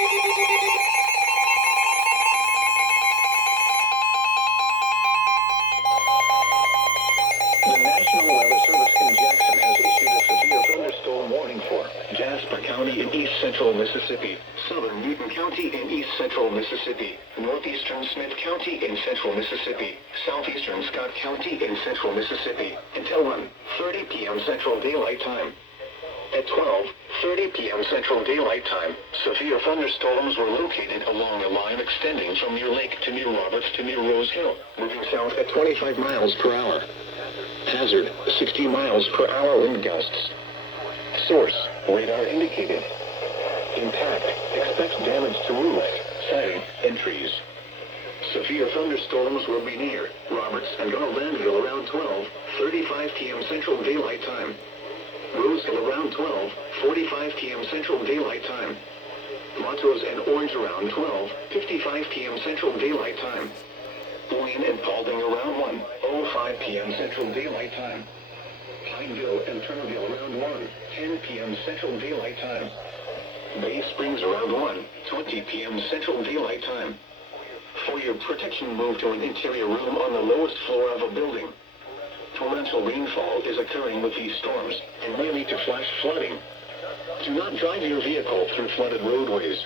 The National Weather Service in Jackson has issued a severe thunderstorm warning for Jasper County in east central Mississippi, southern Newton County in east central Mississippi, northeastern Smith County in central Mississippi, southeastern Scott County in central Mississippi, until 1:30 p.m. Central Daylight Time. At 12:30 p.m. Central Daylight Time, severe thunderstorms were located along a line extending from near Lake to near Roberts to near Rose Hill, moving south at 25 miles per hour. Hazard, 60 miles per hour wind gusts. Source, radar indicated. Impact, expect damage to roofs, siding, and trees. Severe thunderstorms will be near Roberts and Orlandville around 12:35 p.m. Central Daylight Time. Rose Hill around 12:45 p.m. Central Daylight Time. Montrose and Orange around 12:55 p.m. Central Daylight Time. Wayne and Paulding around 1:05 p.m. Central Daylight Time. Pineville and Turnerville around 1:10 p.m. Central Daylight Time. Bay Springs around 1:20 p.m. Central Daylight Time. For your protection, move to an interior room on the lowest floor of a building. Torrential rainfall is occurring with these storms and may lead to flash flooding. Do not drive your vehicle through flooded roadways.